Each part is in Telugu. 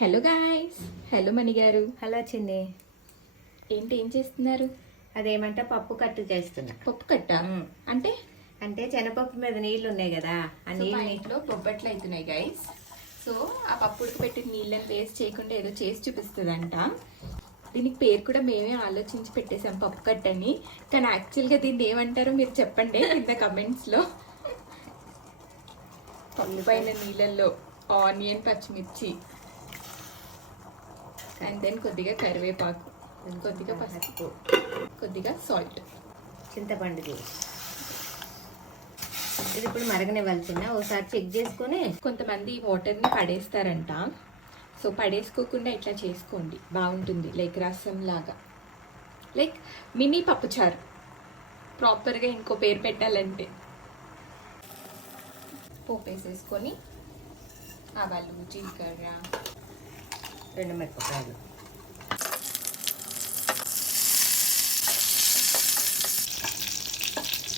హలో గాయస్ హలో మణి గారు. హలో చిన్ని. ఏంటి ఏం చేస్తున్నారు? అదేమంటే పప్పు కట్టు చేస్తున్నా. పప్పు కట్ట. అంటే? అంటే శనగపప్పు మీద నీళ్ళు ఉన్నాయి కదా ఆ నీళ్ళు ఇంట్లో బొబ్బట్లు అవుతున్నాయి గైస్ సో ఆ పప్పు ఉడకబెట్టిన నీళ్ళని వేస్ట్ చేయకుండా ఏదో చేసి చూపిస్తుందంట. దీనికి పేరు కూడా మేమే ఆలోచించి పెట్టేసాం పప్పు కట్టని. కానీ యాక్చువల్గా దీన్ని ఏమంటారో మీరు చెప్పండి కింద కమెంట్స్లో పప్పు పైన నీళ్ళల్లో ఆనియన్ పచ్చిమిర్చి అండ్ దెన్ కొద్దిగా కరివేపాకు. కొద్దిగా పసుపు. కొద్దిగా సాల్ట్ చింతపండు ఇది ఇప్పుడు మరగనివ్వాల్సిన ఒకసారి చెక్ చేసుకొని కొంతమంది వాటర్ని పడేస్తారంట. సో పడేసుకోకుండా ఇట్లా చేసుకోండి. బాగుంటుంది. లైక్ రసం లాగా. లైక్ మినీ పప్పుచారు ప్రాపర్గా ఇంకో పేరు పెట్టాలంటే. పోపు వేసేసుకొని ఆవాలు జీలకర్ర రెండు మిరపకాయలు.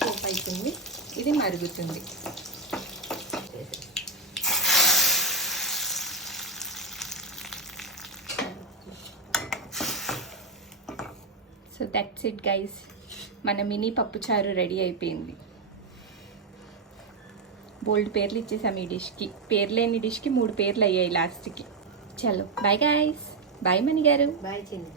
పోపు అవుతుంది ఇది మరుగుతుంది. సో దట్స్ ఇట్ గైస్ మన మినీ పప్పుచారు రెడీ అయిపోయింది. బోల్డ్ పేర్లు ఇచ్చేసాం ఈ డిష్కి. పేరు లేని డిష్కి మూడు పేర్లు అయ్యాయి లాస్ట్కి. చలో. బాయ్ గైస్ బాయ్ మణి గారు బాయ్ చిన్ని